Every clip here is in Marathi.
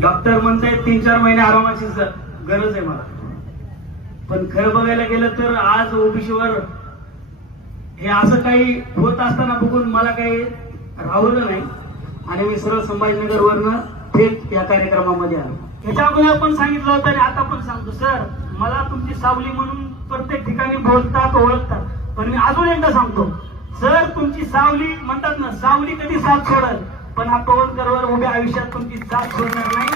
डॉक्टर म्हणतायत तीन चार महिने आरामाची गरज आहे मला. पण खरं बघायला गेलं तर आज ओबीसीवर हे असं काही होत असताना बघून मला काही राहुलं नाही. आणि मी सरळ संभाजीनगरवरनं थेट या कार्यक्रमामध्ये आलो. ह्याच्या अगोदर पण सांगितलं होतं आणि आता पण सांगतो सर मला तुमची सावली म्हणून प्रत्येक ठिकाणी बोलतात ओळखतात. पण मी अजून एकदा सांगतो सर तुमची सावली म्हणतात ना सावली कधी साथ सोडल पण हा पवनकरवर उभ्या आयुष्यात तुमची साथ सोडणार नाही.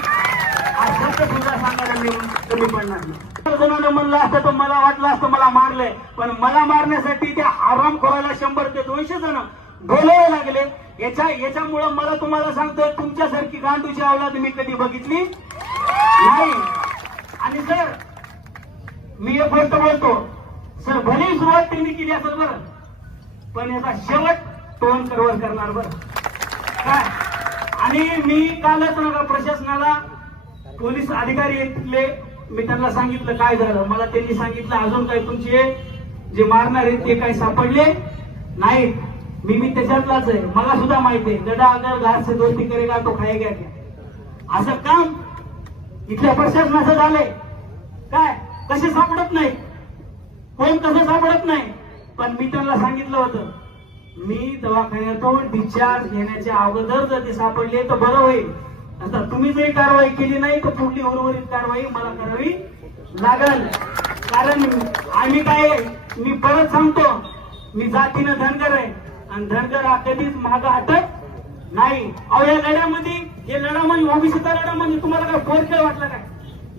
शब्द सुद्धा सांगायला कमी पडणार नाही. जणांना म्हणलं असतं तर मला वाटलं असतं मला मारलंय पण मला मारण्यासाठी त्या आराम खोराला शंभर ते दोनशे जण बोलावे लागले. याच्या याच्यामुळं मला तुम्हाला सांगतोय तुमच्यासारखी गांडूची अवलाद मी कधी बघितली नाही. आणि सर मी एक गोष्ट बोलतो. सर भले सुरुवात त्यांनी केली असेल बरं पण याचा शेवट टोन करवर करणार बरं. काय? आणि मी कालच नका प्रशासनाला पोलीस अधिकारी येतले मी त्यांना सांगितलं काय झालं. मला त्यांनी सांगितलं अजून काही तुमचे जे मारणार आहेत ते काही सापडले? नाही मी मी त्याच्यातलाच आहे. मला सुद्धा माहिती आहे. गडा अगर घास से दोस्ती करेगा तो खाएगा क्या असं काम इथल्या प्रशासनाचं झालंय. काय? कसे सापडत नाही कोण कसं सापडत नाही? पण मी त्यांना सांगितलं होतं मी दवाखान्यातून डिस्चार्ज घेण्याच्या अगोदर जर ते सापडले तर बरं होईल. आता तुम्ही जरी कारवाई केली नाही तर पुढली उर्वरित कारवाई मला करावी लागल? कारण आम्ही काय मी परत सांगतो मी जातीनं धनगर आहे. आणि धनगर हा कधीच माग हटत नाही. अहो या लढ्यामध्ये हे लढा म्हणजे ओबीसीचा लढा म्हणजे तुम्हाला काय बोरखेळ वाटलं काय?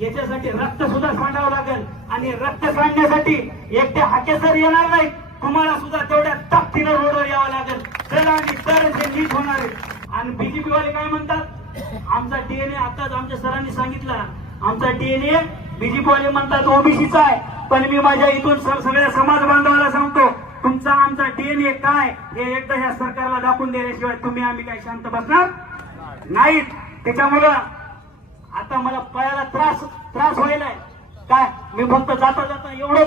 याच्यासाठी रक्त सुद्धा सांडावं लागेल. आणि रक्त सांडण्यासाठी एकटे हाकेसर येणार नाही. तुम्हाला सुद्धा तेवढ्या ताकदीनं रोडवर यावं लागेल तर आणि तर ते नीट होणार आहे. आणि बीजेपी वाले काय म्हणतात? आमचा डीएनए आताच आमच्या सरांनी सांगितला. आमचा डीएनए बीजेपी वाले म्हणतात ओबीसीचा आहे. पण मी माझ्या इथून सर सगळ्या समाज बांधवाला सांगतो तुमचा आमचा डीएनए काय हे एकदा ह्या सरकारला दाखवून देण्याशिवाय तुम्ही आम्ही काय शांत बसणार? नाहीत त्याच्यामुळं आता मला पळायला त्रास त्रास व्हायलाय. काय? मी फक्त जाता जाता एवढं